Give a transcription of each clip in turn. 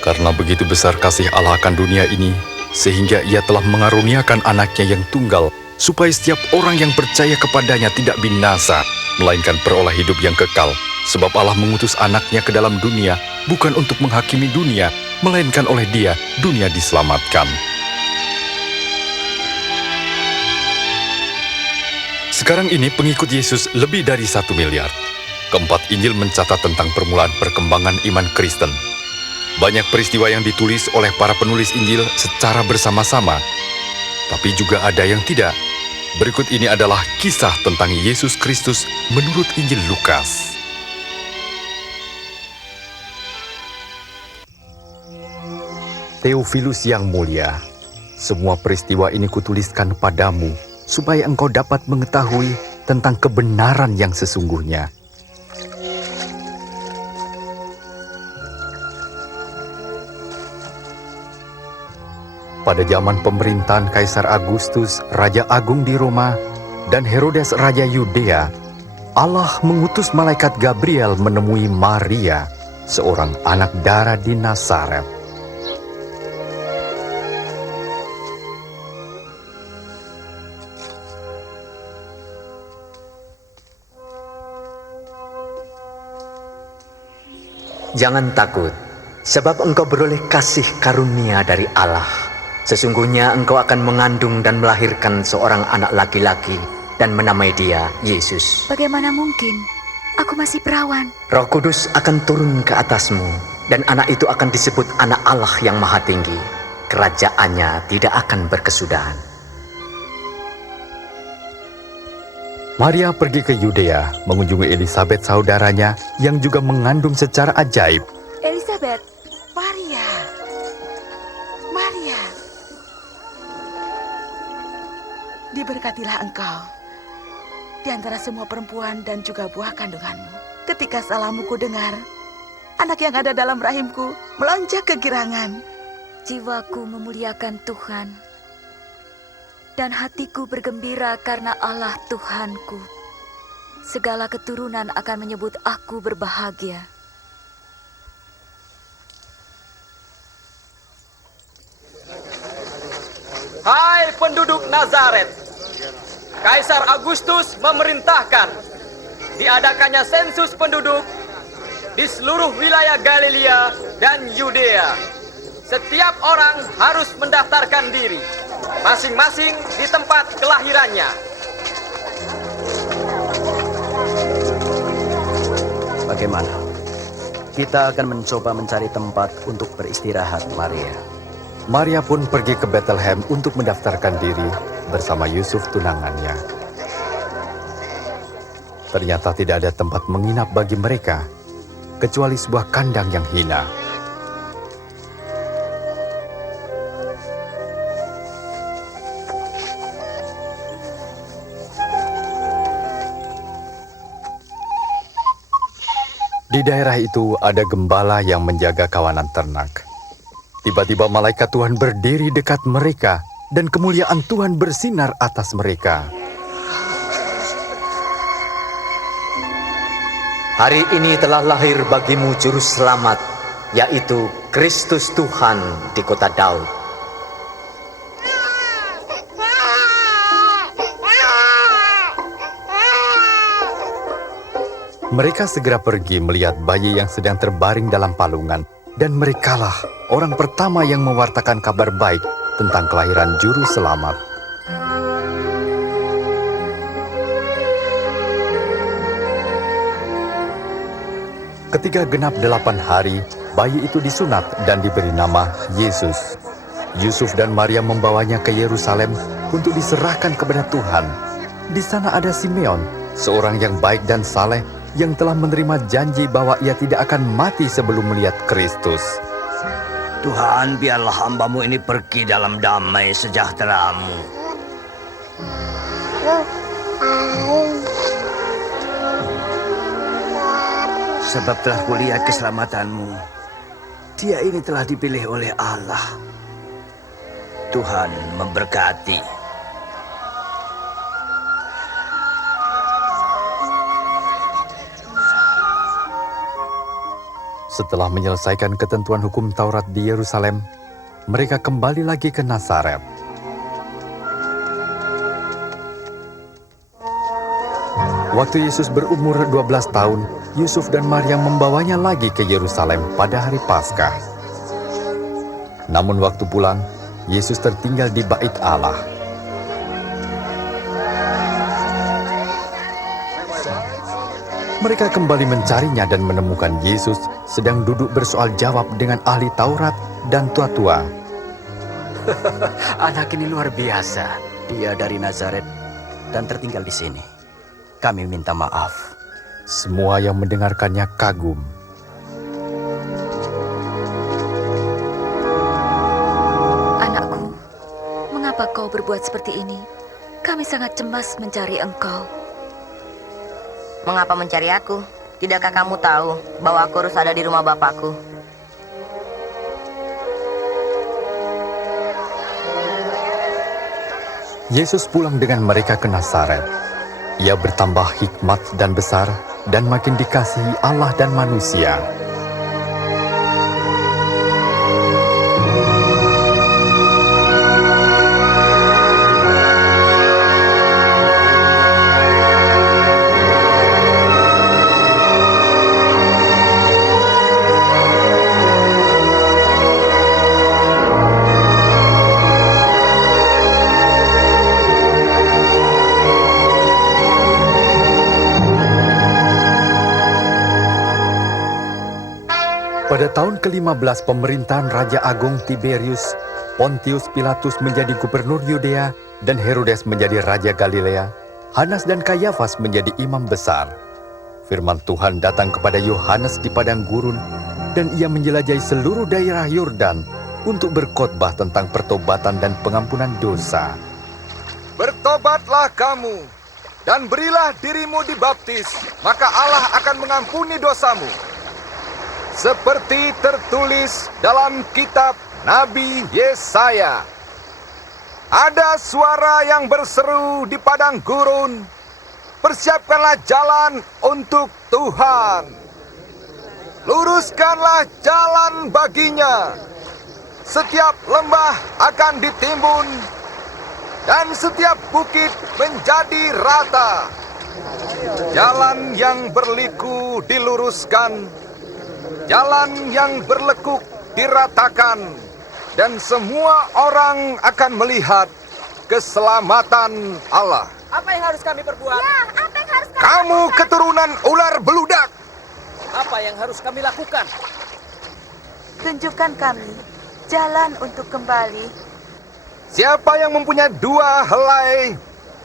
Karena begitu besar kasih Allah akan dunia ini, sehingga ia telah mengaruniakan anaknya yang tunggal, supaya setiap orang yang percaya kepadanya tidak binasa, melainkan peroleh hidup yang kekal. Sebab Allah mengutus anaknya ke dalam dunia, bukan untuk menghakimi dunia, melainkan oleh Dia, dunia diselamatkan. Sekarang ini pengikut Yesus lebih dari 1 miliar. Keempat Injil mencatat tentang permulaan perkembangan iman Kristen. Banyak peristiwa yang ditulis oleh para penulis Injil secara bersama-sama, tapi juga ada yang tidak. Berikut ini adalah kisah tentang Yesus Kristus menurut Injil Lukas. Theophilus yang mulia, semua peristiwa ini kutuliskan padamu, supaya engkau dapat mengetahui tentang kebenaran yang sesungguhnya. Pada zaman pemerintahan Kaisar Agustus, Raja Agung di Roma, dan Herodes Raja Yudea, Allah mengutus malaikat Gabriel menemui Maria, seorang anak dara di Nazaret. Jangan takut, sebab engkau beroleh kasih karunia dari Allah. Sesungguhnya engkau akan mengandung dan melahirkan seorang anak laki-laki dan menamai dia Yesus. Bagaimana mungkin? Aku masih perawan. Roh Kudus akan turun ke atasmu, dan anak itu akan disebut Anak Allah yang Maha Tinggi. Kerajaannya tidak akan berkesudahan. Maria pergi ke Yudea, mengunjungi Elisabet saudaranya yang juga mengandung secara ajaib. Elisabet, Maria. Diberkatilah engkau di antara semua perempuan dan juga buah kandunganmu. Ketika salahmu ku dengar, anak yang ada dalam rahimku melonjak kegirangan. jiwaku memuliakan Tuhan, dan hatiku bergembira karena Allah Tuhanku. Segala keturunan akan menyebut aku berbahagia. Hai penduduk Nazaret, Kaisar Agustus memerintahkan diadakannya sensus penduduk di seluruh wilayah Galilea dan Yudea. Setiap orang harus mendaftarkan diri, masing-masing di tempat kelahirannya. Bagaimana? Kita akan mencoba mencari tempat untuk beristirahat, Maria. Maria pun pergi ke Bethlehem untuk mendaftarkan diri bersama Yusuf tunangannya. Ternyata tidak ada tempat menginap bagi mereka, kecuali sebuah kandang yang hina. Di daerah itu ada gembala yang menjaga kawanan ternak. Tiba-tiba malaikat Tuhan berdiri dekat mereka, dan kemuliaan Tuhan bersinar atas mereka. Hari ini telah lahir bagimu juru selamat, yaitu Kristus Tuhan di kota Daud. Mereka segera pergi melihat bayi yang sedang terbaring dalam palungan, dan merekalah orang pertama yang mewartakan kabar baik tentang kelahiran juru selamat. Ketika genap 8 hari, bayi itu disunat dan diberi nama Yesus. Yusuf dan Maria membawanya ke Yerusalem untuk diserahkan kepada Tuhan. Di sana ada Simeon, seorang yang baik dan saleh, yang telah menerima janji bahwa ia tidak akan mati sebelum melihat Kristus. Tuhan, biarlah hamba-Mu ini pergi dalam damai sejahtera-Mu. Sebab telah kulihat keselamatan-Mu. Dia ini telah dipilih oleh Allah. Tuhan memberkati. Setelah menyelesaikan ketentuan hukum Taurat di Yerusalem, mereka kembali lagi ke Nazaret. Waktu Yesus berumur 12 tahun, Yusuf dan Maria membawanya lagi ke Yerusalem pada hari Paskah. Namun waktu pulang, Yesus tertinggal di bait Allah. Mereka kembali mencarinya dan menemukan Yesus sedang duduk bersoal jawab dengan ahli Taurat dan tua-tua. Anak ini luar biasa. Dia dari Nazaret dan tertinggal di sini. Kami minta maaf. Semua yang mendengarkannya kagum. Anakku, mengapa kau berbuat seperti ini? Kami sangat cemas mencari engkau. Mengapa mencari aku? Tidakkah kamu tahu bahwa aku harus ada di rumah Bapakku? Yesus pulang dengan mereka ke Nazaret. Ia bertambah hikmat dan besar dan makin dikasihi Allah dan manusia. Pada tahun ke-15 pemerintahan Raja Agung Tiberius, Pontius Pilatus menjadi gubernur Yudea dan Herodes menjadi Raja Galilea, Hanas dan Kayafas menjadi imam besar. Firman Tuhan datang kepada Yohanes di padang gurun dan ia menjelajahi seluruh daerah Yordan untuk berkhotbah tentang pertobatan dan pengampunan dosa. Bertobatlah kamu dan berilah dirimu dibaptis, maka Allah akan mengampuni dosamu. Seperti tertulis dalam kitab Nabi Yesaya. Ada suara yang berseru di padang gurun, persiapkanlah jalan untuk Tuhan. Luruskanlah jalan baginya. Setiap lembah akan ditimbun, dan setiap bukit menjadi rata. Jalan yang berliku diluruskan, jalan yang berlekuk diratakan, dan semua orang akan melihat keselamatan Allah. Apa yang harus kami perbuat? Kamu keturunan ular beludak. Apa yang harus kami lakukan? Tunjukkan kami jalan untuk kembali. Siapa yang mempunyai 2 helai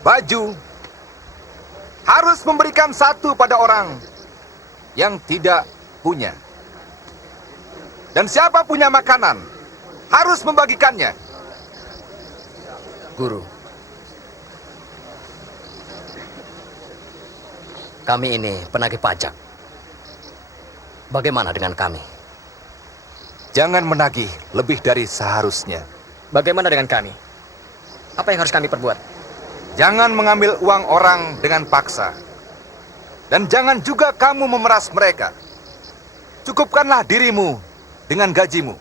baju harus memberikan 1 pada orang yang tidak punya. Dan siapa punya makanan harus membagikannya. Guru, kami ini penagih pajak. Bagaimana dengan kami? Jangan menagih lebih dari seharusnya. Bagaimana dengan kami? Apa yang harus kami perbuat? Jangan mengambil uang orang dengan paksa. Dan jangan juga kamu memeras mereka. Cukupkanlah dirimu dengan gajimu.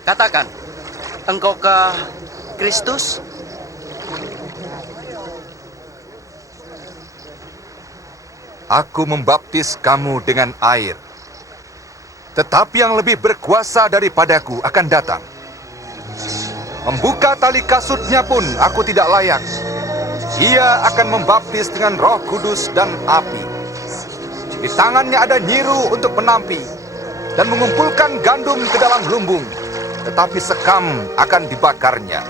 Katakan, engkaukah Kristus? Aku membaptis kamu dengan air. Tetapi yang lebih berkuasa daripadaku akan datang. Membuka tali kasutnya pun aku tidak layak. Ia akan membaptis dengan Roh Kudus dan api. Di tangannya ada nyiru untuk menampi dan mengumpulkan gandum ke dalam lumbung, tetapi sekam akan dibakarnya.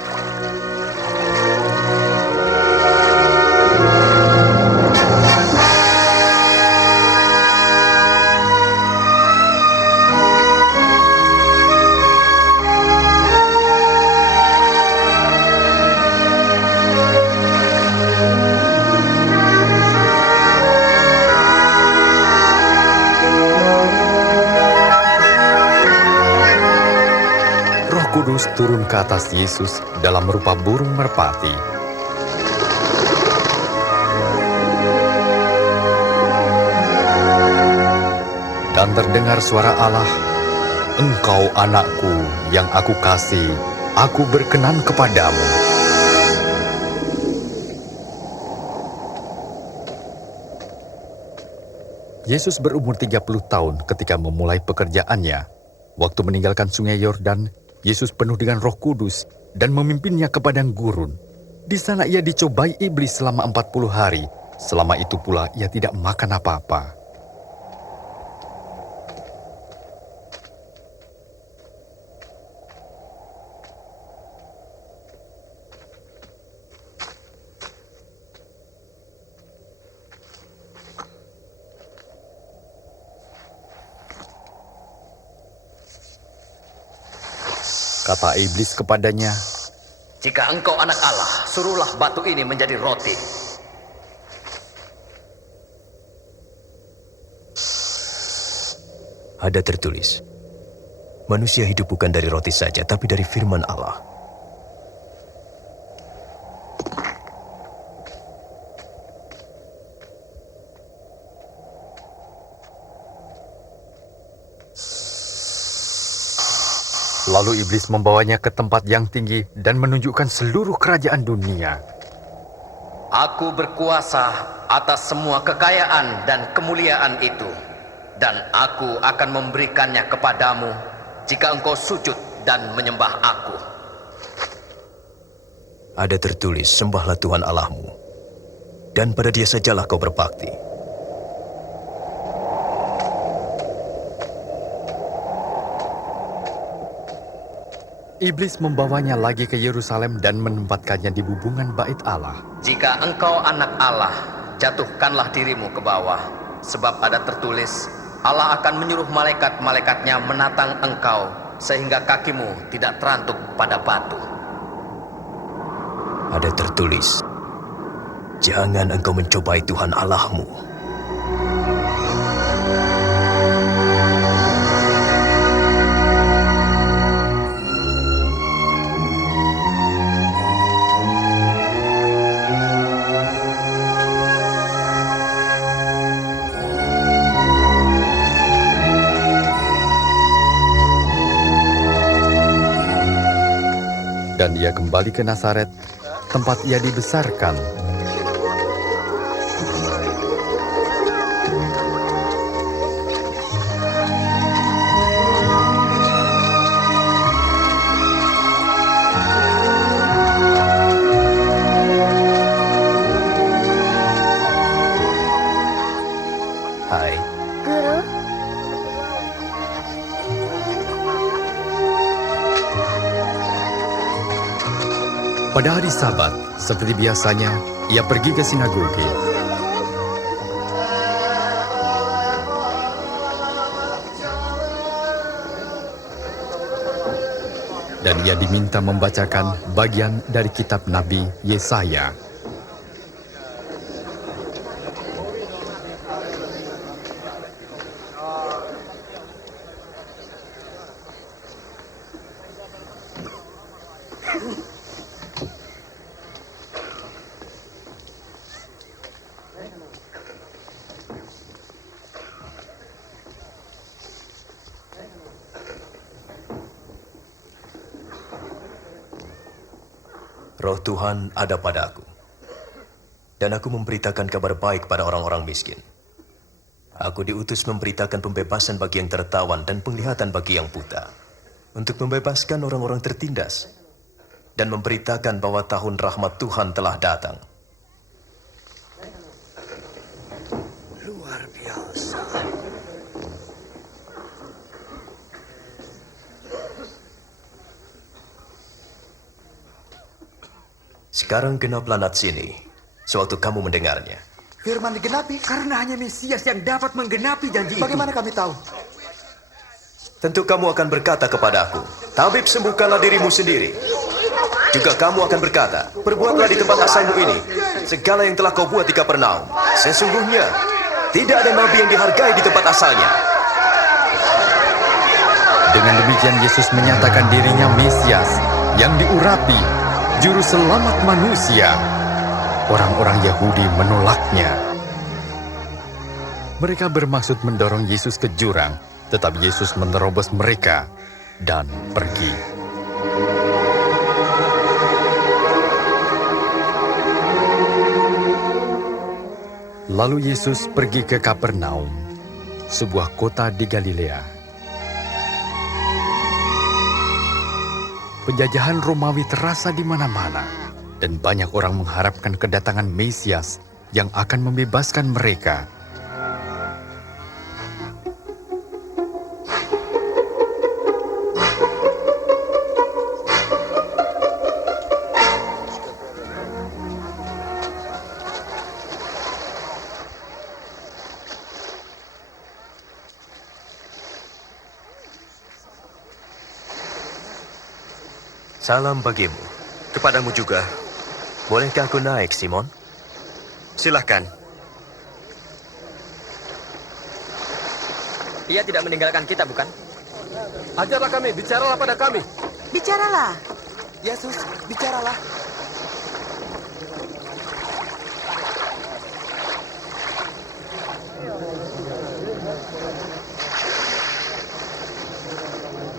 Roh Kudus turun ke atas Yesus dalam rupa burung merpati. Dan terdengar suara Allah, "Engkau anakku yang aku kasih, aku berkenan kepadamu." Yesus berumur 30 tahun ketika memulai pekerjaannya. Waktu meninggalkan sungai Yordan, Yesus penuh dengan Roh Kudus dan memimpinnya ke padang gurun. Di sana ia dicobai iblis selama 40 hari. Selama itu pula ia tidak makan apa-apa. Kata iblis kepadanya, Jika engkau anak Allah, suruhlah batu ini menjadi roti. Ada tertulis, manusia hidup bukan dari roti saja, tapi dari firman Allah. Lalu iblis membawanya ke tempat yang tinggi dan menunjukkan seluruh kerajaan dunia. Aku berkuasa atas semua kekayaan dan kemuliaan itu, dan aku akan memberikannya kepadamu jika engkau sujud dan menyembah aku. Ada tertulis, sembahlah Tuhan Allahmu, dan pada Dia sajalah kau berbakti. Iblis membawanya lagi ke Yerusalem dan menempatkannya di bubungan bait Allah. Jika engkau anak Allah, jatuhkanlah dirimu ke bawah, sebab ada tertulis, Allah akan menyuruh malaikat-malaikatnya menatang engkau, sehingga kakimu tidak terantuk pada batu. Ada tertulis, jangan engkau mencobai Tuhan Allahmu. Dan ia kembali ke Nazaret, tempat ia dibesarkan. Hai, Guru, Pada hari Sabat, seperti biasanya, ia pergi ke sinagoge. Dan ia diminta membacakan bagian dari kitab Nabi Yesaya. Roh Tuhan ada padaku, dan aku memberitakan kabar baik pada orang-orang miskin. Aku diutus memberitakan pembebasan bagi yang tertawan dan penglihatan bagi yang buta, untuk membebaskan orang-orang tertindas, dan memberitakan bahwa tahun rahmat Tuhan telah datang. Luar biasa. Sekarang genaplah nats sini, sewaktu kamu mendengarnya. Firman digenapi. Karena hanya Mesias yang dapat menggenapi janji itu. Bagaimana kami tahu? Tentu kamu akan berkata kepadaku, Tabib, sembuhkanlah dirimu sendiri. Juga kamu akan berkata, perbuatlah di tempat asalmu ini segala yang telah kau buat di Kapernaum. Sesungguhnya, tidak ada nabi yang dihargai di tempat asalnya. Dengan demikian Yesus menyatakan dirinya Mesias, yang diurapi, juru selamat manusia. Orang-orang Yahudi menolaknya. Mereka bermaksud mendorong Yesus ke jurang, tetapi Yesus menerobos mereka dan pergi. Lalu Yesus pergi ke Kapernaum, sebuah kota di Galilea. Penjajahan Romawi terasa di mana-mana, dan banyak orang mengharapkan kedatangan Mesias yang akan membebaskan mereka. Salam bagimu. Kepadamu juga. Bolehkah aku naik, Simon? Silahkan. Ia tidak meninggalkan kita, bukan? Ajarlah kami, bicaralah pada kami. Bicaralah. Yesus, bicaralah.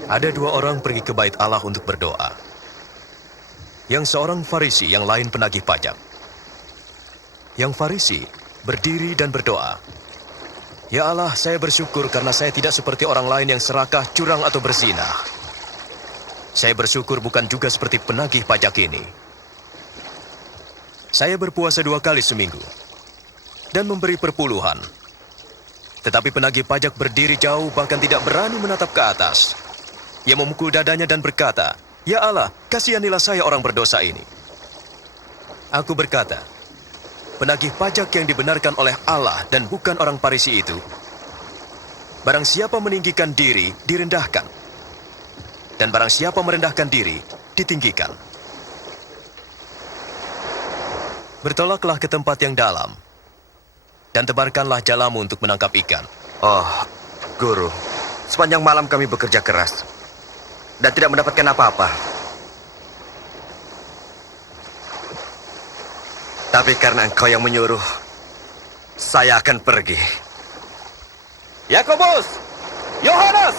Ada dua orang pergi ke bait Allah untuk berdoa. Yang seorang Farisi, yang lain penagih pajak. Yang Farisi berdiri dan berdoa. Ya Allah, saya bersyukur karena saya tidak seperti orang lain yang serakah, curang atau berzina. Saya bersyukur bukan juga seperti penagih pajak ini. Saya berpuasa 2 kali seminggu dan memberi perpuluhan. Tetapi penagih pajak berdiri jauh, bahkan tidak berani menatap ke atas. Ia memukul dadanya dan berkata, "Ya Allah, kasihanilah saya orang berdosa ini." Aku berkata, penagih pajak yang dibenarkan oleh Allah dan bukan orang Farisi itu, barang siapa meninggikan diri, direndahkan. Dan barang siapa merendahkan diri, ditinggikan. Bertolaklah ke tempat yang dalam, dan tebarkanlah jalamu untuk menangkap ikan. Oh, Guru, sepanjang malam kami bekerja keras dan tidak mendapatkan apa-apa. Tapi karena engkau yang menyuruh, saya akan pergi. Yakobus! Yohanes!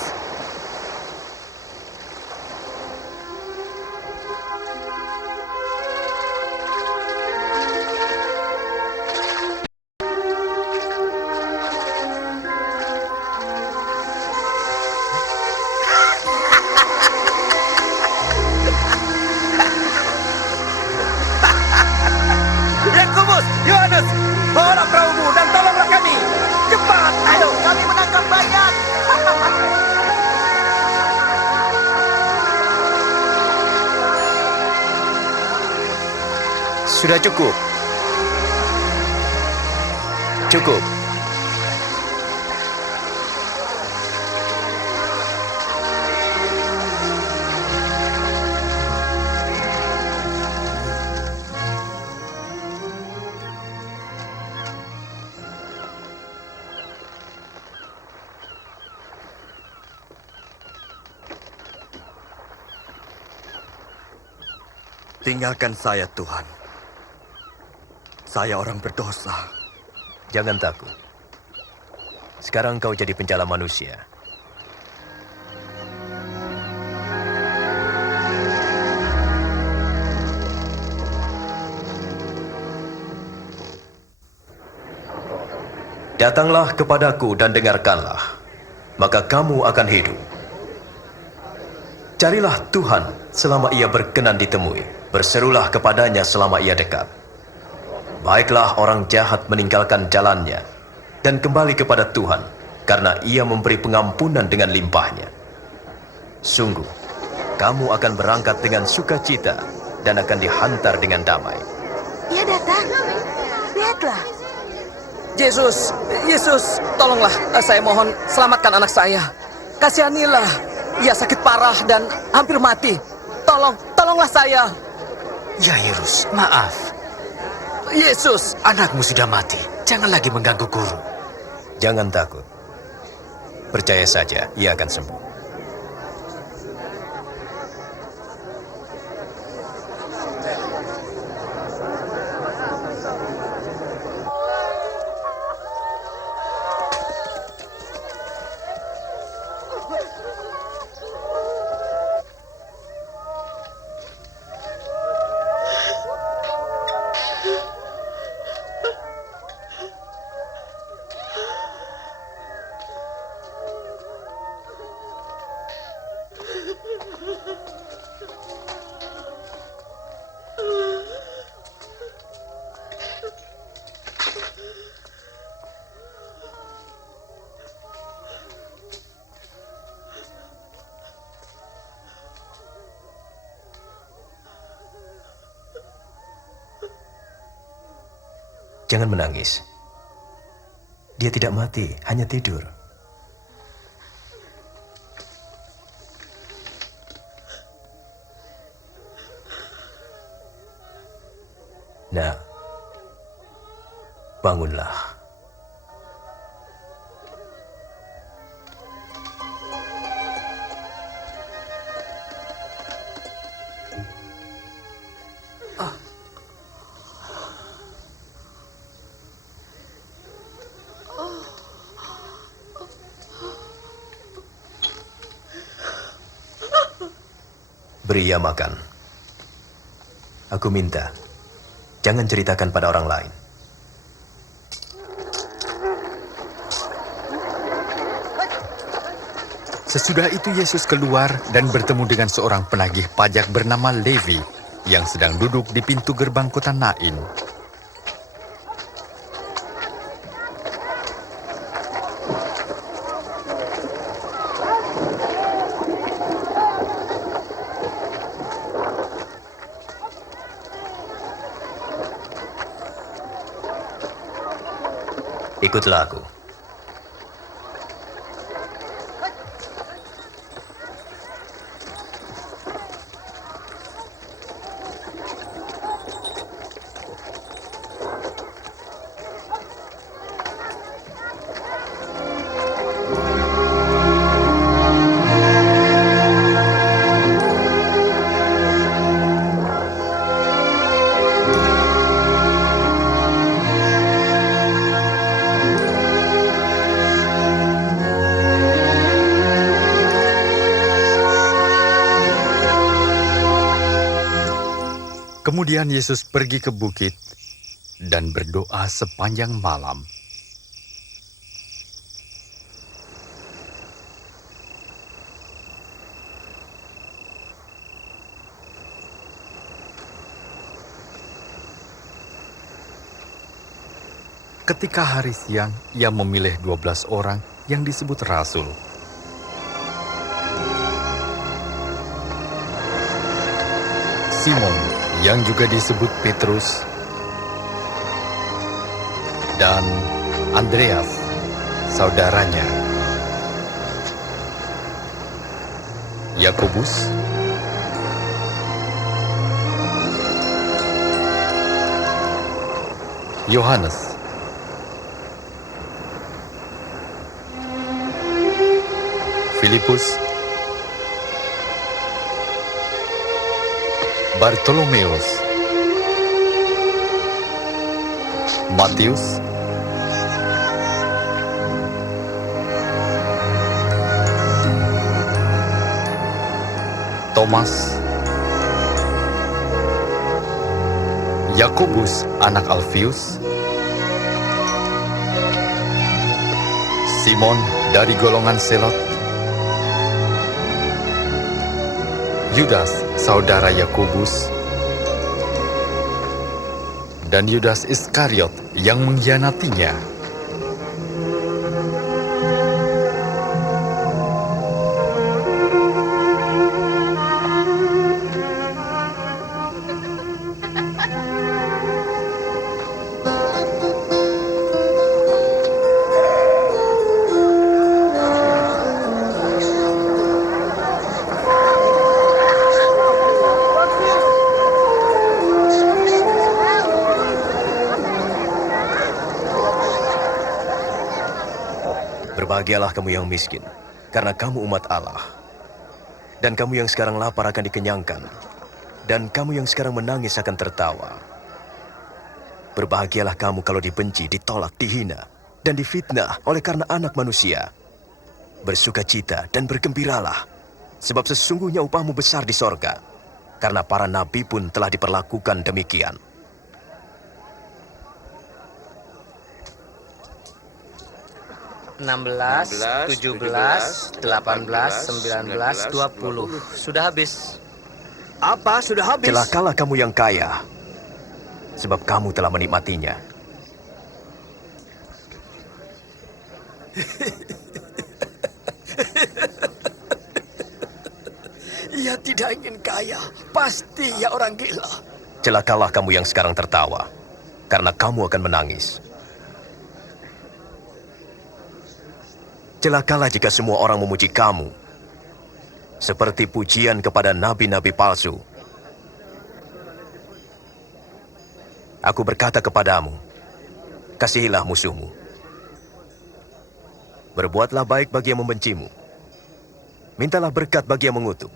Yakobus! Yohanes! Bawalah perahumu dan tolonglah kami! Cepat! Ayo! Kami menangkap banyak. Sudah cukup. Cukup. Tinggalkan saya, Tuhan. Saya orang berdosa. Jangan takut. Sekarang kau jadi penjala manusia. Datanglah kepadaku dan dengarkanlah, maka kamu akan hidup. Carilah Tuhan selama ia berkenan ditemui. Berserulah kepadanya selama ia dekat. Baiklah orang jahat meninggalkan jalannya dan kembali kepada Tuhan, karena ia memberi pengampunan dengan limpahnya. Sungguh, kamu akan berangkat dengan sukacita dan akan dihantar dengan damai. Ia datang. Lihatlah. Yesus, Yesus, tolonglah. Saya mohon, selamatkan anak saya. Kasihanilah. Ia sakit parah dan hampir mati. Tolonglah saya. Yairus, maaf. Yesus, Anakmu sudah mati. Jangan lagi mengganggu guru. Jangan takut. Percaya saja, ia akan sembuh. Jangan menangis. Dia tidak mati, hanya tidur. Nah, bangunlah. Beri ia makan. Aku minta, jangan ceritakan pada orang lain. Sesudah itu Yesus keluar dan bertemu dengan seorang penagih pajak bernama Levi yang sedang duduk di pintu gerbang kota Nain. Ikutlah aku. Kemudian Yesus pergi ke bukit dan berdoa sepanjang malam. Ketika hari siang, ia memilih 12 orang yang disebut rasul. Simon, yang juga disebut Petrus, dan Andreas, saudaranya, Yakobus, Yohanes, Filipus, Bartolomeus, Matius, Thomas, Yakobus anak Alfius, Simon dari golongan Selot, Yudas saudara Yakobus, dan Yudas Iskariot yang mengkhianatinya. Berbahagialah kamu yang miskin, karena kamu umat Allah. Dan kamu yang sekarang lapar akan dikenyangkan, dan kamu yang sekarang menangis akan tertawa. Berbahagialah kamu kalau dibenci, ditolak, dihina, dan difitnah oleh karena anak manusia. Bersukacita dan bergembiralah, sebab sesungguhnya upahmu besar di sorga, karena para nabi pun telah diperlakukan demikian. 16, 17, 18, 19, 20. Sudah habis. Apa sudah habis? Celakalah kamu yang kaya, sebab kamu telah menikmatinya. Ia tidak ingin kaya. Pasti ia orang gila. Celakalah kamu yang sekarang tertawa, karena kamu akan menangis. Celakalah jika semua orang memuji kamu, seperti pujian kepada nabi-nabi palsu. Aku berkata kepadamu, kasihilah musuhmu. Berbuatlah baik bagi yang membencimu. Mintalah berkat bagi yang mengutuk.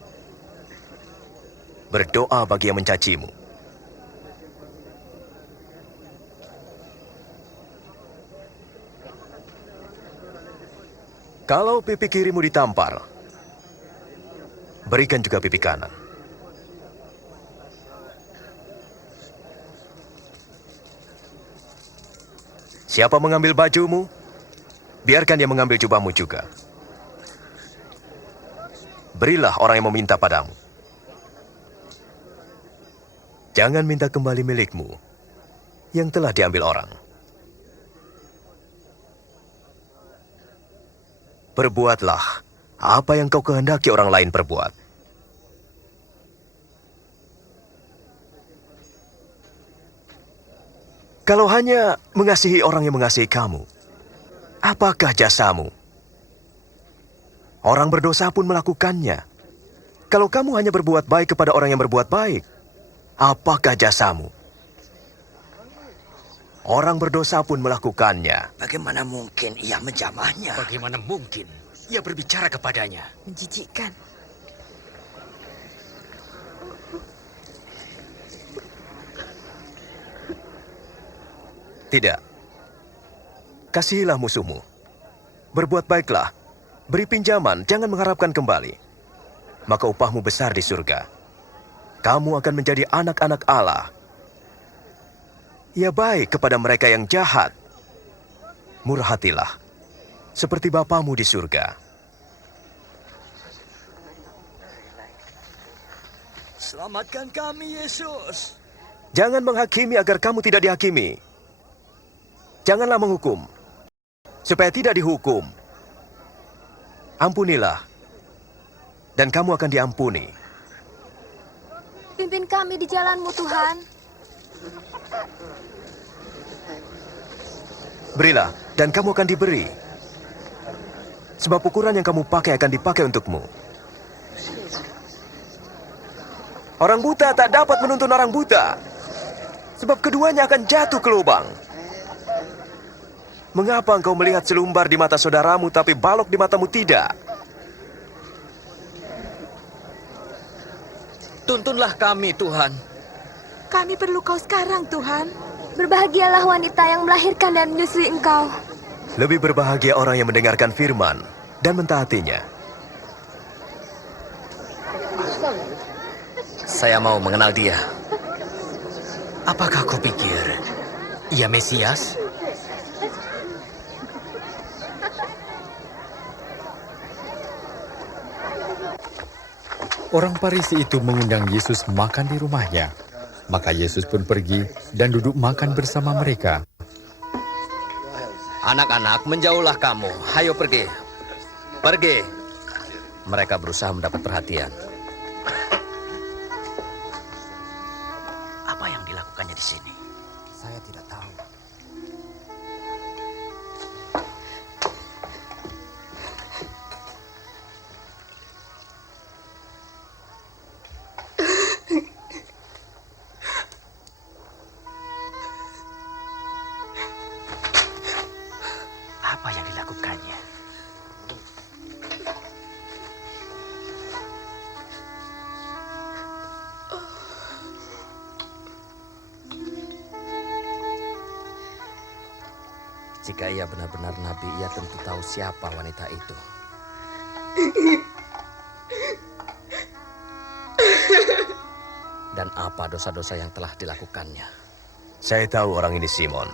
Berdoa bagi yang mencacimu. Kalau pipi kirimu ditampar, berikan juga pipi kanan. Siapa mengambil bajumu, biarkan dia mengambil jubahmu juga. Berilah orang yang meminta padamu. Jangan minta kembali milikmu yang telah diambil orang. Perbuatlah apa yang kau kehendaki orang lain perbuat. Kalau hanya mengasihi orang yang mengasihi kamu, apakah jasamu? Orang berdosa pun melakukannya. Kalau kamu hanya berbuat baik kepada orang yang berbuat baik, apakah jasamu? Orang berdosa pun melakukannya. Bagaimana mungkin ia menjamahnya? Bagaimana mungkin ia berbicara kepadanya? Menjijikkan. Tidak. Kasihilah musuhmu. Berbuat baiklah. Beri pinjaman, jangan mengharapkan kembali. Maka upahmu besar di surga. Kamu akan menjadi anak-anak Allah. Ia baik kepada mereka yang jahat. Murah hatilah, seperti Bapamu di surga. Selamatkan kami, Yesus. Jangan menghakimi agar kamu tidak dihakimi. Janganlah menghukum, supaya tidak dihukum. Ampunilah, dan kamu akan diampuni. Pimpin kami di jalan-Mu, Tuhan. Berilah, dan kamu akan diberi. Sebab ukuran yang kamu pakai akan dipakai untukmu. Orang buta tak dapat menuntun orang buta, sebab keduanya akan jatuh ke lubang. Mengapa engkau melihat selumbar di mata saudaramu, tapi balok di matamu tidak? Tuntunlah kami, Tuhan. Kami perlu Kau sekarang, Tuhan. Berbahagialah wanita yang melahirkan dan menyusui Engkau. Lebih berbahagia orang yang mendengarkan firman dan mentaatinya. Saya mau mengenal dia. Apakah kau pikir ia Mesias? Orang Farisi itu mengundang Yesus makan di rumahnya. Maka Yesus pun pergi dan duduk makan bersama mereka. Anak-anak, menjauhlah kamu. Hayo pergi. Pergi. Mereka berusaha mendapat perhatian. Apa yang dilakukannya di sini? Saya tidak tahu. Apa yang dilakukannya? Jika ia benar-benar nabi, ia tentu tahu siapa wanita itu. Dan apa dosa-dosa yang telah dilakukannya. Saya tahu orang ini Simon.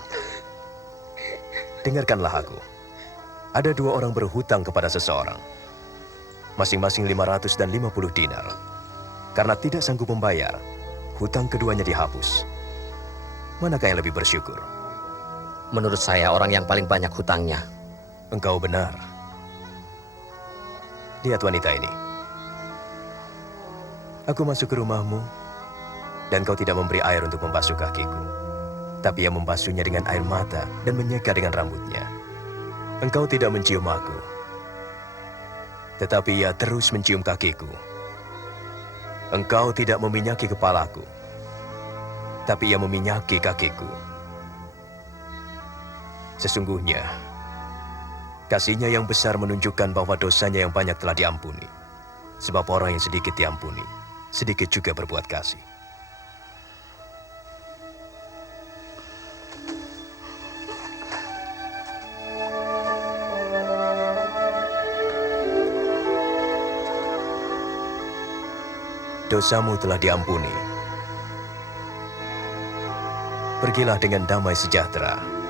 Dengarkanlah aku. Ada dua orang berhutang kepada seseorang. Masing-masing 500 dan 50 dinar. Karena tidak sanggup membayar, hutang keduanya dihapus. Manakah yang lebih bersyukur? Menurut saya, orang yang paling banyak hutangnya. Engkau benar. Lihat wanita ini. Aku masuk ke rumahmu, dan kau tidak memberi air untuk membasuh kakiku. Tapi ia membasuhnya dengan air mata dan menyeka dengan rambutnya. Engkau tidak mencium aku, tetapi ia terus mencium kakiku. Engkau tidak meminyaki kepalaku, tapi ia meminyaki kakiku. Sesungguhnya, kasihnya yang besar menunjukkan bahwa dosanya yang banyak telah diampuni. Sebab orang yang sedikit diampuni, sedikit juga berbuat kasih. Dosamu telah diampuni. Pergilah dengan damai sejahtera.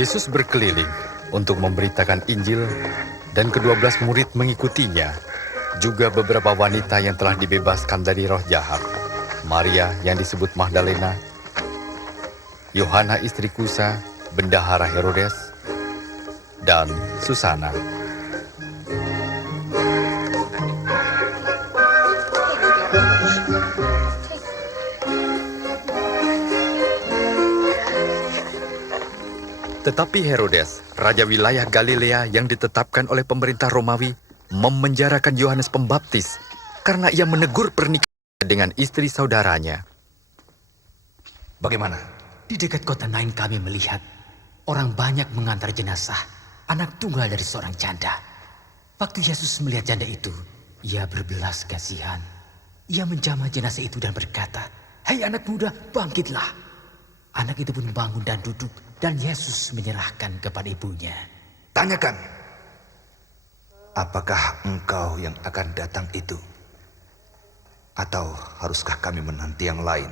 Yesus berkeliling untuk memberitakan Injil dan ke-12 murid mengikutinya, juga beberapa wanita yang telah dibebaskan dari roh jahat. Maria yang disebut Magdalena, Yohana istri Kusa, bendahara Herodes, dan Susana. Tetapi Herodes, raja wilayah Galilea yang ditetapkan oleh pemerintah Romawi, memenjarakan Yohanes Pembaptis karena ia menegur pernikahan dengan istri saudaranya. Bagaimana? Di dekat kota Nain kami melihat orang banyak mengantar jenazah anak tunggal dari seorang janda. Waktu Yesus melihat janda itu, ia berbelas kasihan. Ia menjamah jenazah itu dan berkata, "Hai anak muda, bangkitlah." Anak itu pun bangun dan duduk, dan Yesus menyerahkan kepada ibunya. Tanyakan, apakah engkau yang akan datang itu? Atau haruskah kami menanti yang lain?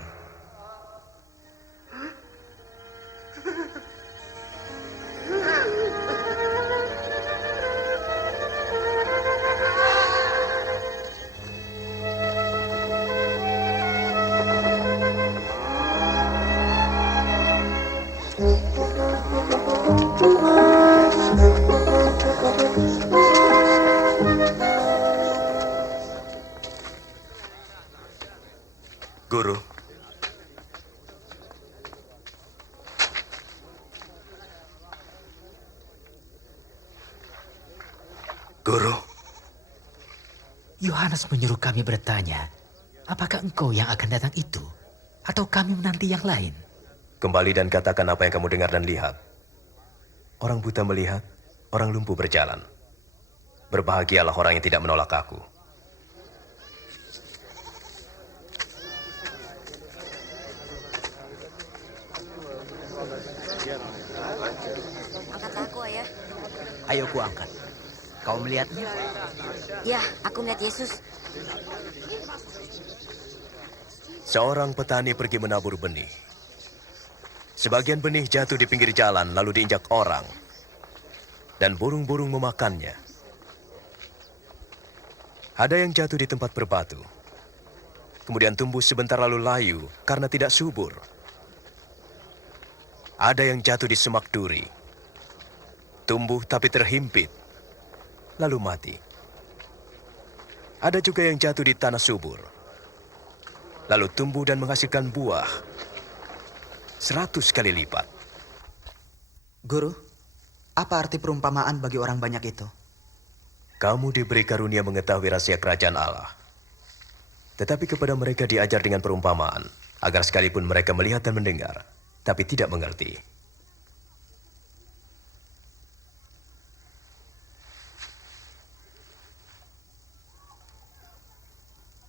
Guru, Guru, Yohanes menyuruh kami bertanya, apakah engkau yang akan datang itu? Atau kami menanti yang lain? Kembali dan katakan apa yang kamu dengar dan lihat. Orang buta melihat, orang lumpuh berjalan. Berbahagialah orang yang tidak menolak aku. Angkatlah aku, Ayah. Ayo ku angkat. Kau melihatnya? Ya, aku melihat Yesus. Seorang petani pergi menabur benih. Sebagian benih jatuh di pinggir jalan lalu diinjak orang. Dan burung-burung memakannya. Ada yang jatuh di tempat berbatu. Kemudian tumbuh sebentar lalu layu karena tidak subur. Ada yang jatuh di semak duri. Tumbuh tapi terhimpit, lalu mati. Ada juga yang jatuh di tanah subur. Lalu tumbuh dan menghasilkan buah 100 kali lipat. Guru, apa arti perumpamaan bagi orang banyak itu? Kamu diberi karunia mengetahui rahasia kerajaan Allah. Tetapi kepada mereka diajar dengan perumpamaan, agar sekalipun mereka melihat dan mendengar, tapi tidak mengerti.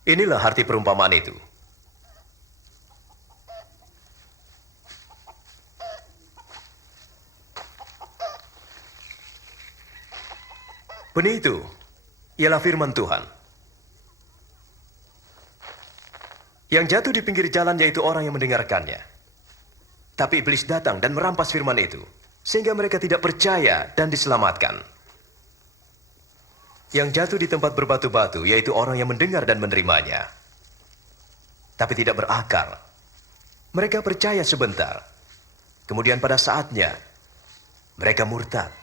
Inilah arti perumpamaan itu. Benih itu ialah firman Tuhan. Yang jatuh di pinggir jalan yaitu orang yang mendengarkannya. Tapi iblis datang dan merampas firman itu, sehingga mereka tidak percaya dan diselamatkan. Yang jatuh di tempat berbatu-batu yaitu orang yang mendengar dan menerimanya, tapi tidak berakar. Mereka percaya sebentar, kemudian pada saatnya mereka murtad.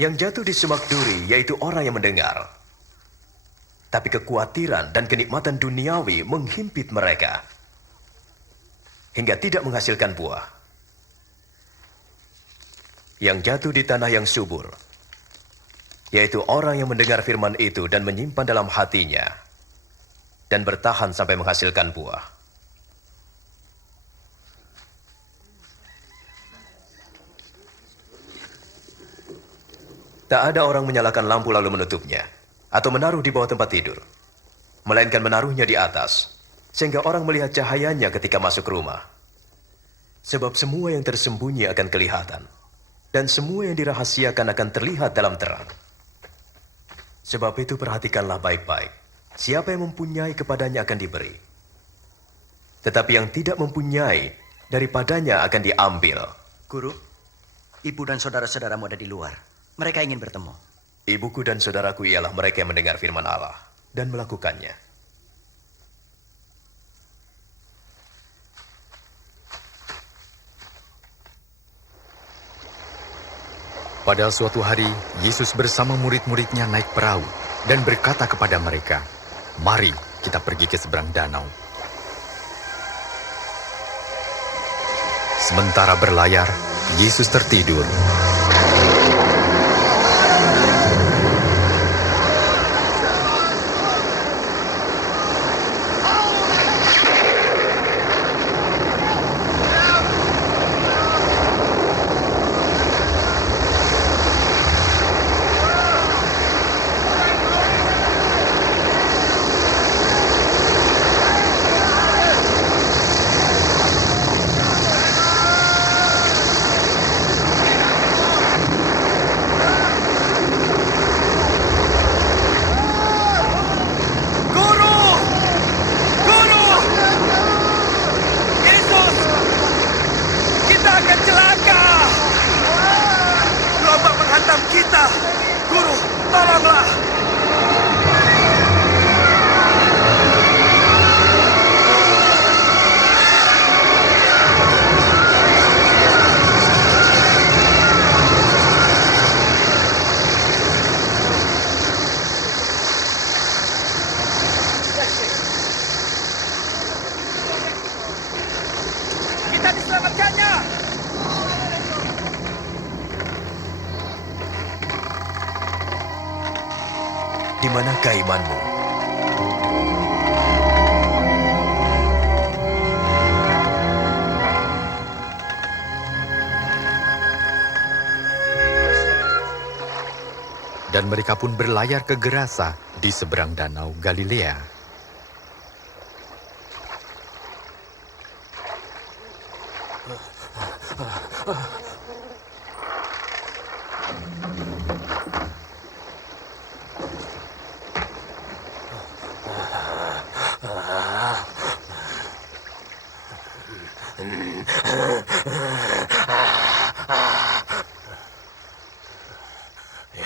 Yang jatuh di semak duri yaitu orang yang mendengar, tapi kekhawatiran dan kenikmatan duniawi menghimpit mereka hingga tidak menghasilkan buah. Yang jatuh di tanah yang subur yaitu orang yang mendengar firman itu dan menyimpan dalam hatinya dan bertahan sampai menghasilkan buah. Tak ada orang menyalakan lampu lalu menutupnya, atau menaruh di bawah tempat tidur, melainkan menaruhnya di atas, sehingga orang melihat cahayanya ketika masuk rumah. Sebab semua yang tersembunyi akan kelihatan, dan semua yang dirahasiakan akan terlihat dalam terang. Sebab itu perhatikanlah baik-baik, siapa yang mempunyai kepadanya akan diberi. Tetapi yang tidak mempunyai, daripadanya akan diambil. Guru, ibu dan saudara-saudaramu ada di luar. Mereka ingin bertemu. Ibuku dan saudaraku ialah mereka yang mendengar firman Allah dan melakukannya. Pada suatu hari, Yesus bersama murid-muridnya naik perahu dan berkata kepada mereka, "Mari kita pergi ke seberang danau." Sementara berlayar, Yesus tertidur. Di manakah imanmu? Dan mereka pun berlayar ke Gerasa di seberang danau Galilea.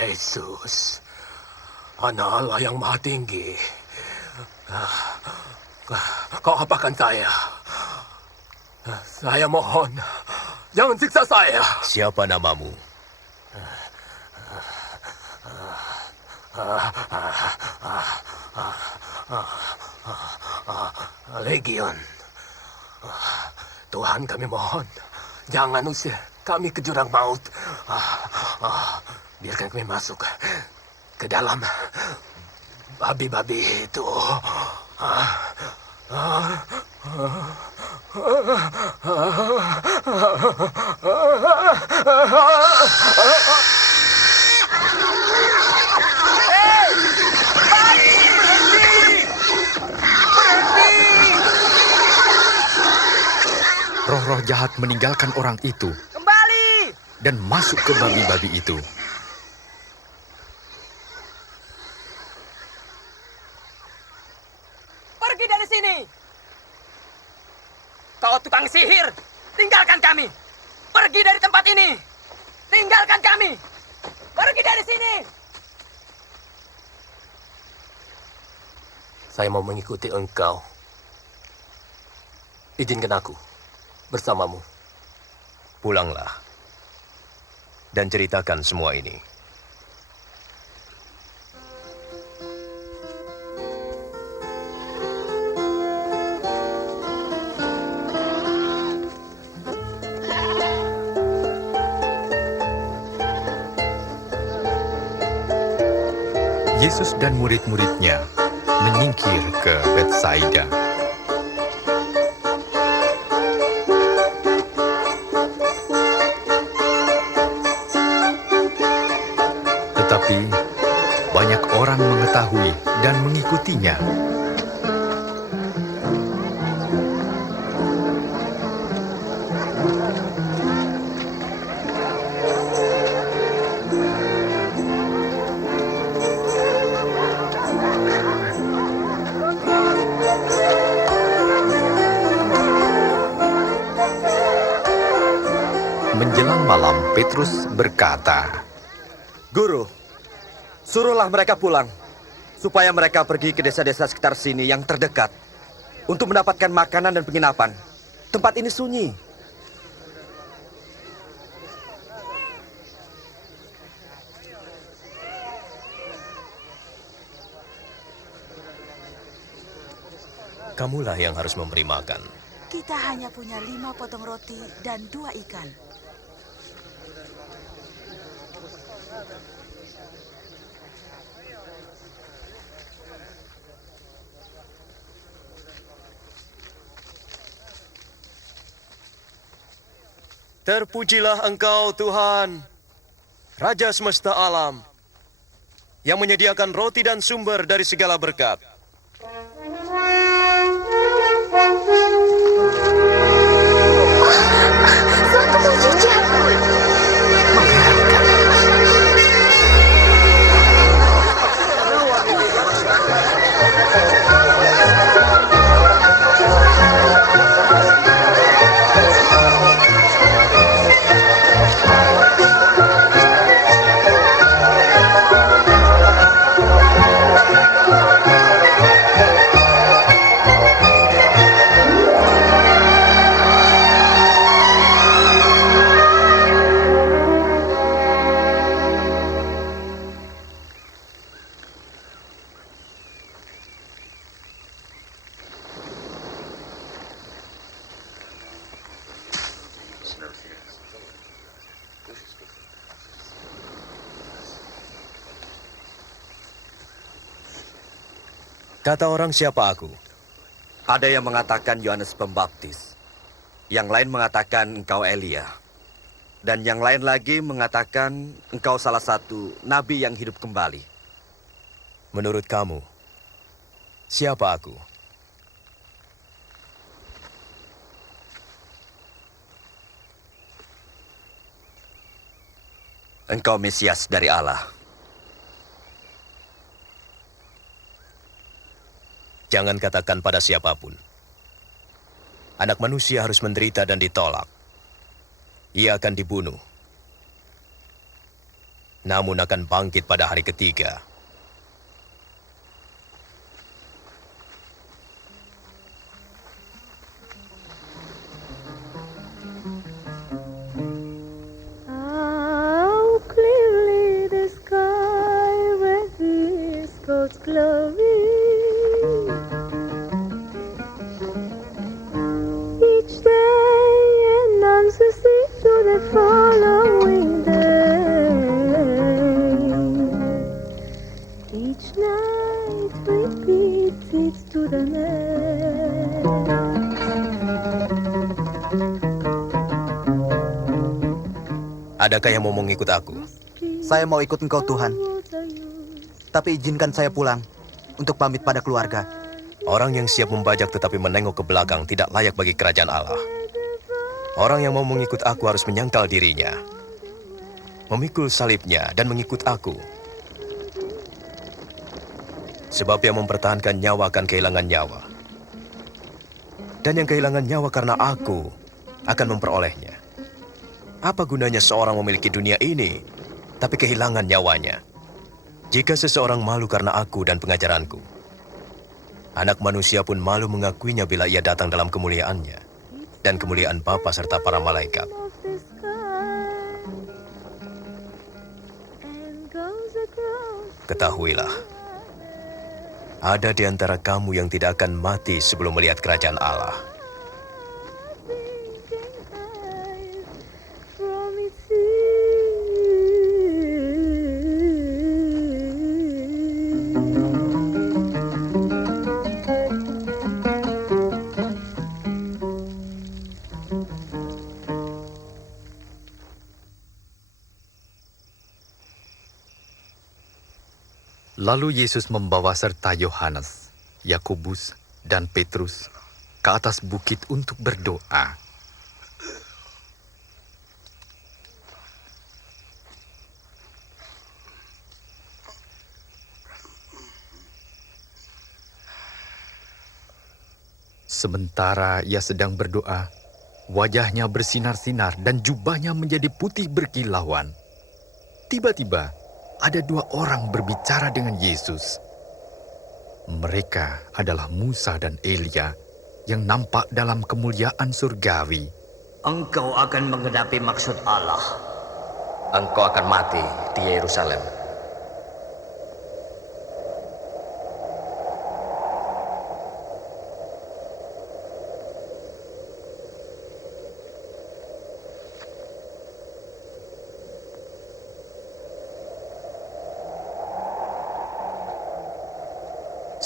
Yesus, Anak Allah yang Maha Tinggi, Kau apakan saya? Saya mohon, jangan siksa saya. Siapa namamu? Legion. Tuhan, kami mohon, jangan usir kami ke jurang maut. Biarkan kami masuk ke dalam babi-babi itu. Roh-roh jahat meninggalkan orang itu Kembali! dan masuk ke babi-babi itu. Pergi dari sini! Kau tukang sihir, tinggalkan kami! Pergi dari tempat Pergi dari sini! Saya mau mengikuti engkau. Izinkan aku bersamamu. Pulanglah dan ceritakan semua ini. Yesus dan murid-muridnya menyingkir ke Betsaida. Tetapi banyak orang mengetahui dan mengikutinya. Menjelang malam, Petrus berkata, Guru, suruhlah mereka pulang, supaya mereka pergi ke desa-desa sekitar sini yang terdekat untuk mendapatkan makanan dan penginapan. Tempat ini sunyi. Kamulah yang harus memberi makan. Kita hanya punya 5 potong roti dan 2 ikan. Terpujilah Engkau, Tuhan, Raja semesta alam, yang menyediakan roti dan sumber dari segala berkat. Suatu mukjizat. Kata orang, siapa aku? Ada yang mengatakan Yohanes Pembaptis, yang lain mengatakan engkau Elia, dan yang lain lagi mengatakan engkau salah satu nabi yang hidup kembali. Menurut kamu, siapa aku? Engkau Mesias dari Allah. Jangan katakan pada siapapun. Anak manusia harus menderita dan ditolak. Ia akan dibunuh. Namun akan bangkit pada hari ketiga. How clearly the sky reveals God's glory. Each day announces it to the following day. Each night repeats it to the next. Adakah yang mau mengikut aku? Saya mau ikut Engkau, Tuhan. Tapi izinkan saya pulang untuk pamit pada keluarga. Orang yang siap membajak tetapi menengok ke belakang tidak layak bagi kerajaan Allah. Orang yang mau mengikut aku harus menyangkal dirinya, memikul salibnya dan mengikut aku. Sebab yang mempertahankan nyawa akan kehilangan nyawa. Dan yang kehilangan nyawa karena aku akan memperolehnya. Apa gunanya seorang memiliki dunia ini, tapi kehilangan nyawanya. Jika seseorang malu karena aku dan pengajaranku, Anak Manusia pun malu mengakuinya bila ia datang dalam kemuliaannya dan kemuliaan Bapa serta para malaikat. Ketahuilah, ada di antara kamu yang tidak akan mati sebelum melihat kerajaan Allah. Lalu Yesus membawa serta Yohanes, Yakobus, dan Petrus ke atas bukit untuk berdoa. Sementara ia sedang berdoa, wajahnya bersinar-sinar dan jubahnya menjadi putih berkilauan. Tiba-tiba, ada dua orang berbicara dengan Yesus. Mereka adalah Musa dan Elia yang nampak dalam kemuliaan surgawi. Engkau akan menggenapi maksud Allah. Engkau akan mati di Yerusalem.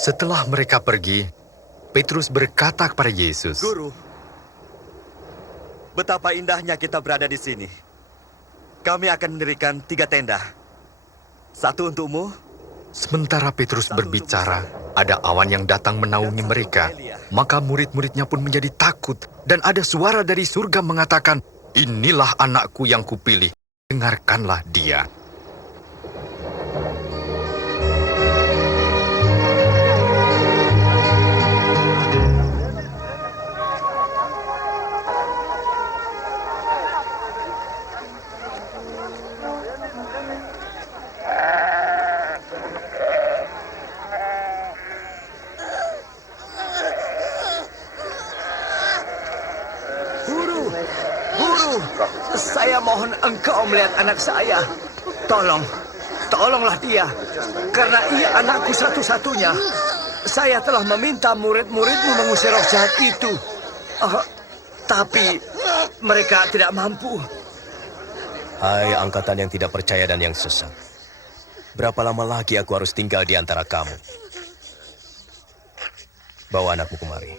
Setelah mereka pergi, Petrus berkata kepada Yesus, Guru, betapa indahnya kita berada di sini. Kami akan mendirikan 3 tenda. 1 untukmu. Sementara Petrus berbicara, ada awan yang datang menaungi mereka. Maka murid-muridnya pun menjadi takut. Dan ada suara dari surga mengatakan, "Inilah anakku yang kupilih, dengarkanlah dia." Guru, saya mohon engkau melihat anak saya. Tolonglah dia, karena ia anakku satu-satunya. Saya telah meminta murid-muridmu mengusir roh jahat itu. Tapi mereka tidak mampu. Hai angkatan yang tidak percaya dan yang sesat. Berapa lama lagi aku harus tinggal di antara kamu? Bawa anakmu kemari.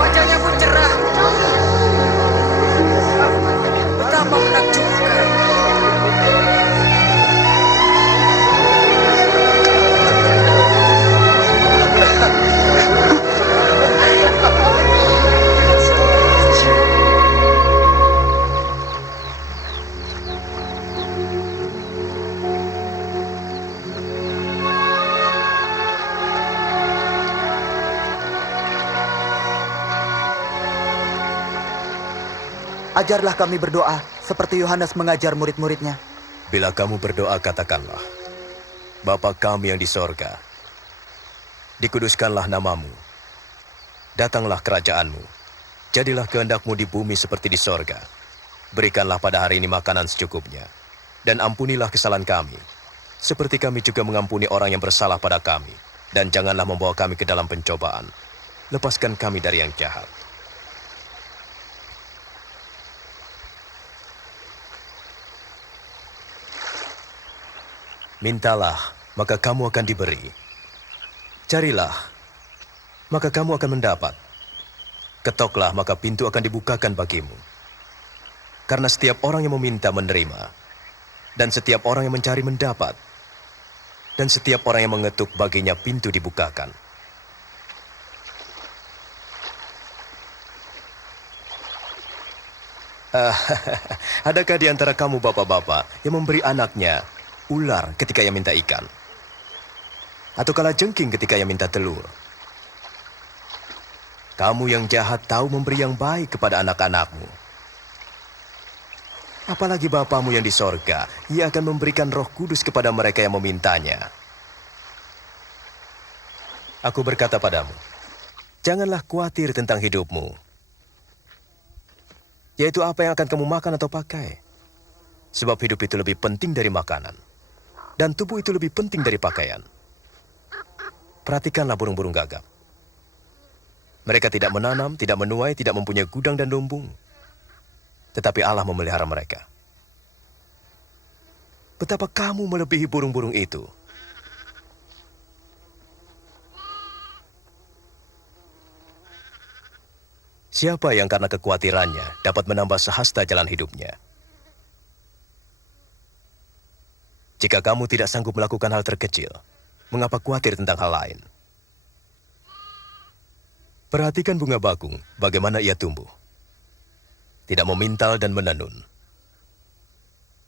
Wajahnya pun cerah. Betapa menakjubkan. Ajarlah kami berdoa, seperti Yohanes mengajar murid-muridnya. Bila kamu berdoa, katakanlah, Bapa kami yang di sorga, dikuduskanlah namamu, datanglah kerajaanmu, jadilah kehendakmu di bumi seperti di sorga. Berikanlah pada hari ini makanan secukupnya, dan ampunilah kesalahan kami, seperti kami juga mengampuni orang yang bersalah pada kami. Dan janganlah membawa kami ke dalam pencobaan. Lepaskan kami dari yang jahat. Mintalah, maka kamu akan diberi. Carilah, maka kamu akan mendapat. Ketoklah, maka pintu akan dibukakan bagimu. Karena setiap orang yang meminta menerima, dan setiap orang yang mencari mendapat, dan setiap orang yang mengetuk baginya pintu dibukakan. Adakah di antara kamu bapak-bapak yang memberi anaknya ular ketika ia minta ikan? Atau kalajengking ketika ia minta telur? Kamu yang jahat tahu memberi yang baik kepada anak-anakmu. Apalagi Bapamu yang di sorga, ia akan memberikan Roh Kudus kepada mereka yang memintanya. Aku berkata padamu, janganlah khawatir tentang hidupmu, yaitu apa yang akan kamu makan atau pakai. Sebab hidup itu lebih penting dari makanan, dan tubuh itu lebih penting dari pakaian. Perhatikanlah burung-burung gagap. Mereka tidak menanam, tidak menuai, tidak mempunyai gudang dan lumbung. Tetapi Allah memelihara mereka. Betapa kamu melebihi burung-burung itu. Siapa yang karena kekhawatirannya dapat menambah sehasta jalan hidupnya? Jika kamu tidak sanggup melakukan hal terkecil, mengapa khawatir tentang hal lain? Perhatikan bunga bakung, bagaimana ia tumbuh. Tidak memintal dan menenun.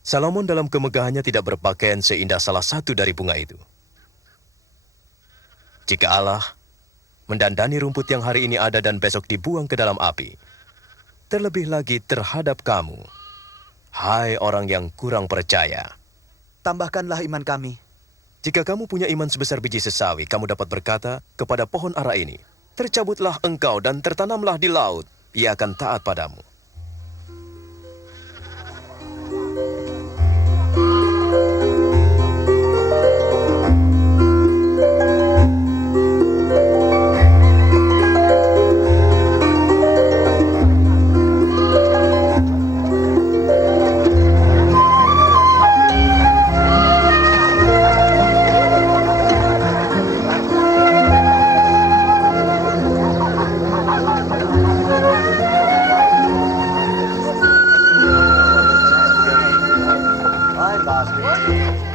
Salomon dalam kemegahannya tidak berpakaian seindah salah satu dari bunga itu. Jika Allah mendandani rumput yang hari ini ada dan besok dibuang ke dalam api, terlebih lagi terhadap kamu, hai orang yang kurang percaya. Tambahkanlah iman kami. Jika kamu punya iman sebesar biji sesawi, kamu dapat berkata kepada pohon ara ini, tercabutlah engkau dan tertanamlah di laut, ia akan taat padamu.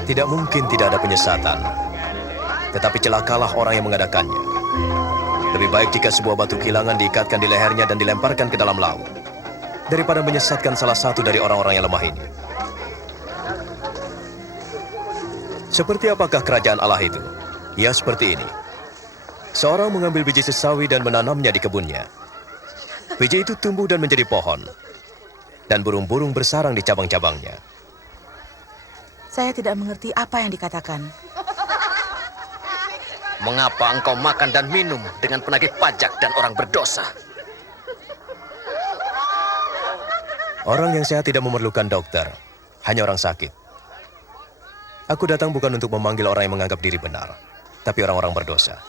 Tidak mungkin tidak ada penyesatan, tetapi celakalah orang yang mengadakannya. Lebih baik jika sebuah batu kilangan diikatkan di lehernya dan dilemparkan ke dalam laut, daripada menyesatkan salah satu dari orang-orang yang lemah ini. Seperti apakah kerajaan Allah itu? Ya, seperti ini. Seorang mengambil biji sesawi dan menanamnya di kebunnya. Biji itu tumbuh dan menjadi pohon, dan burung-burung bersarang di cabang-cabangnya. Saya tidak mengerti apa yang dikatakan. Mengapa engkau makan dan minum dengan penagih pajak dan orang berdosa? Orang yang sehat tidak memerlukan dokter, hanya orang sakit. Aku datang bukan untuk memanggil orang yang menganggap diri benar, tapi orang-orang berdosa.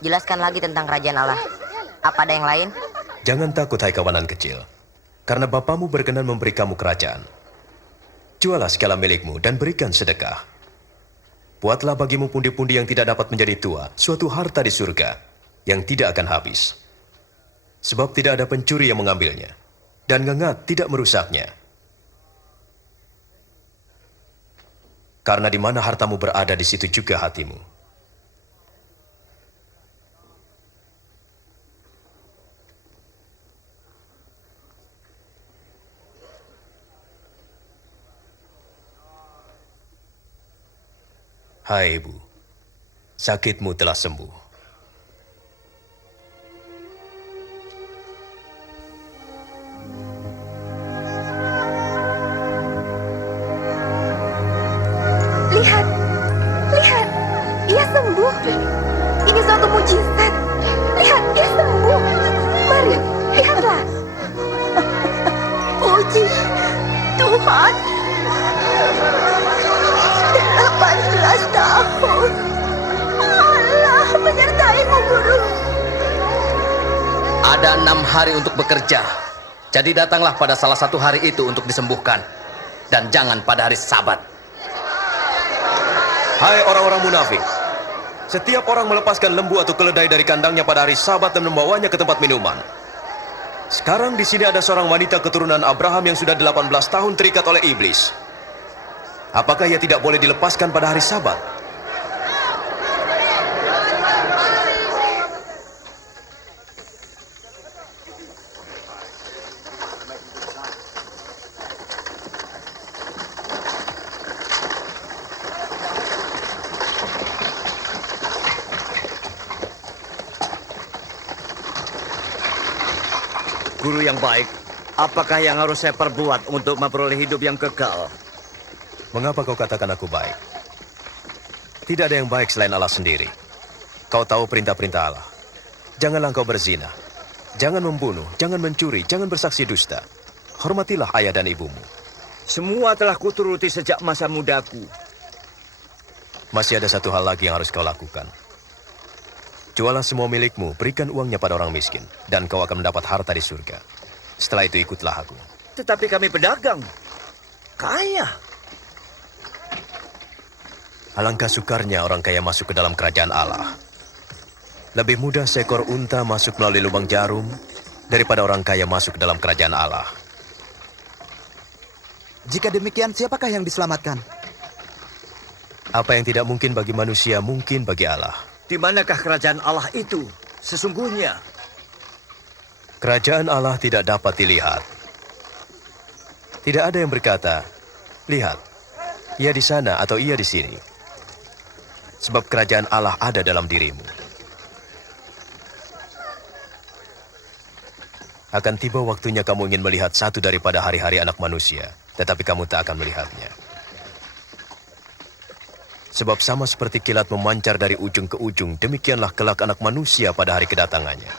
Jelaskan lagi tentang kerajaan Allah. Apa ada yang lain? Jangan takut, hai kawanan kecil, karena Bapamu berkenan memberi kamu kerajaan. Jualah segala milikmu dan berikan sedekah. Buatlah bagimu pundi-pundi yang tidak dapat menjadi tua, suatu harta di surga yang tidak akan habis. Sebab tidak ada pencuri yang mengambilnya, dan ngengat tidak merusaknya. Karena di mana hartamu berada, di situ juga hatimu. Hai ibu, sakitmu telah sembuh. Lihat, lihat, ia sembuh. Ini suatu mujizat. Lihat, ia sembuh. Mari, lihatlah. Puji 18 tahun. Allah menyertaimu, Guru. Ada 6 hari untuk bekerja. Jadi datanglah pada salah satu hari itu untuk disembuhkan. Dan jangan pada hari Sabat. Hai orang-orang munafik. Setiap orang melepaskan lembu atau keledai dari kandangnya pada hari Sabat dan membawanya ke tempat minuman. Sekarang di sini ada seorang wanita keturunan Abraham yang sudah 18 tahun terikat oleh iblis. Apakah ia tidak boleh dilepaskan pada hari Sabat? Guru yang baik, apakah yang harus saya perbuat untuk memperoleh hidup yang kekal? Mengapa kau katakan aku baik? Tidak ada yang baik selain Allah sendiri. Kau tahu perintah-perintah Allah. Janganlah kau berzina. Jangan membunuh, jangan mencuri, jangan bersaksi dusta. Hormatilah ayah dan ibumu. Semua telah kuturuti sejak masa mudaku. Masih ada satu hal lagi yang harus kau lakukan. Jualah semua milikmu, berikan uangnya pada orang miskin, dan kau akan mendapat harta di surga. Setelah itu ikutlah aku. Tetapi kami pedagang. Kaya. Alangkah sukarnya orang kaya masuk ke dalam kerajaan Allah. Lebih mudah seekor unta masuk melalui lubang jarum daripada orang kaya masuk ke dalam kerajaan Allah. Jika demikian, siapakah yang diselamatkan? Apa yang tidak mungkin bagi manusia, mungkin bagi Allah. Di manakah kerajaan Allah itu? Sesungguhnya. Kerajaan Allah tidak dapat dilihat. Tidak ada yang berkata, lihat, ia di sana atau ia di sini. Sebab kerajaan Allah ada dalam dirimu. Akan tiba waktunya kamu ingin melihat satu daripada hari-hari anak manusia, tetapi kamu tak akan melihatnya. Sebab sama seperti kilat memancar dari ujung ke ujung, demikianlah kelak anak manusia pada hari kedatangannya.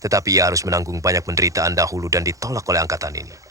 Tetapi ia harus menanggung banyak penderitaan dahulu dan ditolak oleh angkatan ini.